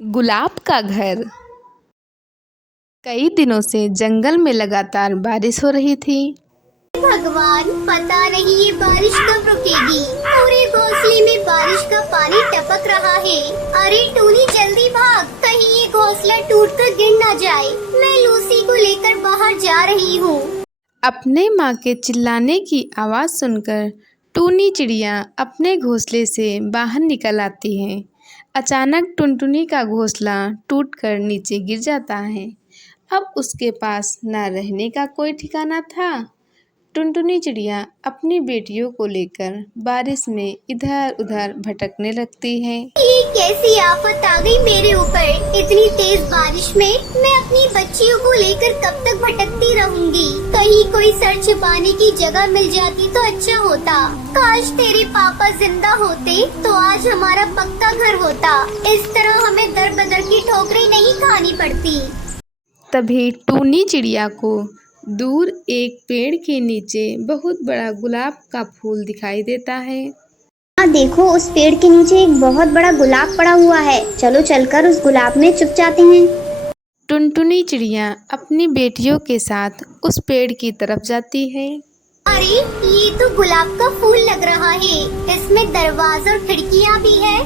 गुलाब का घर। कई दिनों से जंगल में लगातार बारिश हो रही थी। भगवान, पता नहीं ये बारिश कब रुकेगी। पूरे घोंसले में बारिश का पानी टपक रहा है। अरे टूनी, जल्दी भाग, कहीं ये घोंसला टूटकर गिर न जाए। मैं लूसी को लेकर बाहर जा रही हूँ। अपने माँ के चिल्लाने की आवाज़ सुनकर टूनी चिड़िया अपने घोंसले से बाहर निकल आती है। अचानक टुनटुनी का घोंसला टूटकर नीचे गिर जाता है। अब उसके पास न रहने का कोई ठिकाना था। टुनटुनी चिड़िया अपनी बेटियों को लेकर बारिश में इधर उधर भटकने लगती है। ये कैसी आफत आ गई मेरे ऊपर। इतनी तेज बारिश में मैं अपनी बच्चियों को लेकर कब तक भटकती रहूंगी। कहीं कोई सर छुपाने की जगह मिल जाती तो अच्छा होता। काश तेरे पापा जिंदा होते तो आज हमारा पक्का घर होता। इस तरह हमें दर बदर की ठोकरें नहीं खानी पड़ती। तभी टूनी चिड़िया को दूर एक पेड़ के नीचे बहुत बड़ा गुलाब का फूल दिखाई देता है। हाँ देखो, उस पेड़ के नीचे एक बहुत बड़ा गुलाब पड़ा हुआ है। चलो चलकर उस गुलाब में छुप जाते हैं। टुनटुनी चिड़िया अपनी बेटियों के साथ उस पेड़ की तरफ जाती है। अरे, ये तो गुलाब का फूल लग रहा है। इसमें दरवाजा और खिड़कियाँ भी है।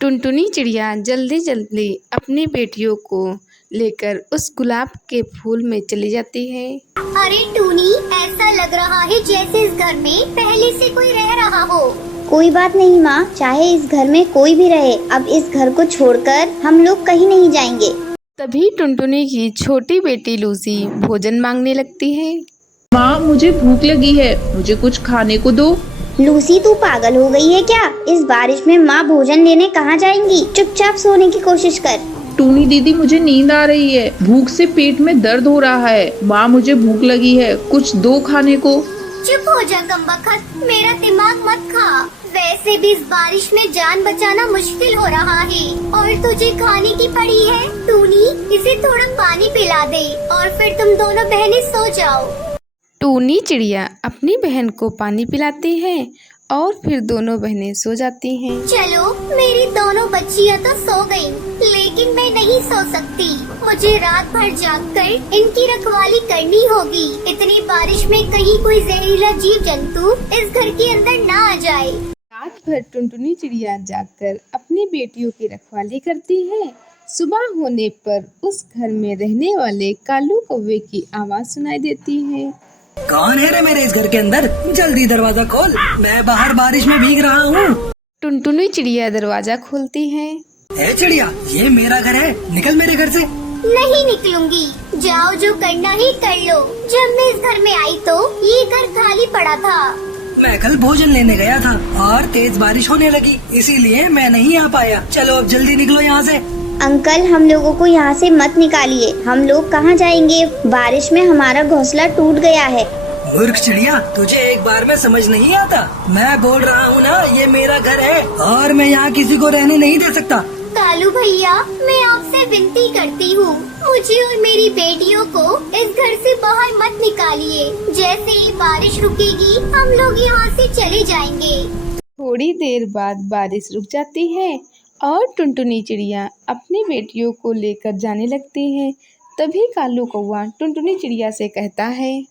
टुनटुनी चिड़िया जल्दी जल्दी अपनी बेटियों को लेकर उस गुलाब के फूल में चली जाती है। अरे टूनी, ऐसा लग रहा है जैसे इस घर में पहले से कोई रह रहा हो। कोई बात नहीं माँ, चाहे इस घर में कोई भी रहे, अब इस घर को छोड़कर हम लोग कहीं नहीं जाएंगे। तभी टुनटुनी की छोटी बेटी लूसी भोजन मांगने लगती है। माँ, मुझे भूख लगी है, मुझे कुछ खाने को दो। लूसी, तू पागल हो गई है क्या? इस बारिश में माँ भोजन लेने कहाँ जाएंगी? चुपचाप सोने की कोशिश कर। टूनी दीदी, मुझे नींद आ रही है, भूख से पेट में दर्द हो रहा है। माँ, मुझे भूख लगी है, कुछ दो खाने को। चुप हो जा कमबख्त, मेरा दिमाग मत खा। वैसे भी इस बारिश में जान बचाना मुश्किल हो रहा है और तुझे खाने की पड़ी है। टूनी, इसे थोड़ा पानी पिला दे और फिर तुम दोनों बहनें सो जाओ। टूनी चिड़िया अपनी बहन को पानी पिलाती है और फिर दोनों बहनें सो जाती हैं। चलो, मेरी दोनों बच्चियां तो सो गयी, लेकिन मैं नहीं सो सकती। मुझे रात भर जागकर इनकी रखवाली करनी होगी। इतनी बारिश में कहीं कोई जहरीला जीव जंतु इस घर के अंदर ना आ जाए। रात भर टुनटुनी चिड़िया जागकर अपनी बेटियों की रखवाली करती है। सुबह होने पर उस घर में रहने वाले कालू कौवे की आवाज़ सुनाई देती है। कौन है रे मेरे इस घर के अंदर? जल्दी दरवाजा खोल, मैं बाहर बारिश में भीग रहा हूँ। टुनटुनी चिड़िया दरवाजा खोलती है। ए चिड़िया, ये मेरा घर है, निकल मेरे घर से। नहीं निकलूंगी, जाओ जो करना ही कर लो। जब मैं इस घर में आई तो ये घर खाली पड़ा था। मैं कल भोजन लेने गया था और तेज बारिश होने लगी, इसीलिए मैं नहीं आ पाया। चलो अब जल्दी निकलो यहाँ से। अंकल, हम लोगों को यहाँ से मत निकालिए। हम लोग कहाँ जाएंगे? बारिश में हमारा घोंसला टूट गया है। मूर्ख चिड़िया, तुझे एक बार में समझ नहीं आता? मैं बोल रहा हूँ ना, ये मेरा घर है और मैं यहाँ किसी को रहने नहीं दे सकता। कालू भैया, मैं आपसे विनती करती हूँ, मुझे और मेरी बेटियों को इस घर से बाहर मत निकालिए। जैसे ही बारिश रुकेगी हम लोग यहाँ से चले जाएंगे। थोड़ी देर बाद बारिश रुक जाती है और टुनटुनी चिड़िया अपनी बेटियों को लेकर जाने लगती है। तभी कालू कौवा टुनटुनी चिड़िया से कहता है,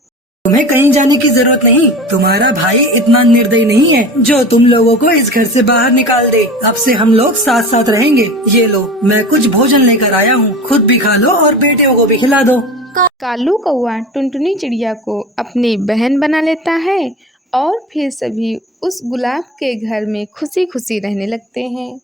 तुम्हें कहीं जाने की जरूरत नहीं। तुम्हारा भाई इतना निर्दयी नहीं है जो तुम लोगों को इस घर से बाहर निकाल दे। अब से हम लोग साथ साथ रहेंगे। ये लो, मैं कुछ भोजन लेकर आया हूँ, खुद भी खा लो और बेटियों को भी खिला दो। कालू कौवा टुनटुनी चिड़िया को अपनी बहन बना लेता है और फिर सभी उस गुलाब के घर में खुशी खुशी रहने लगते हैं।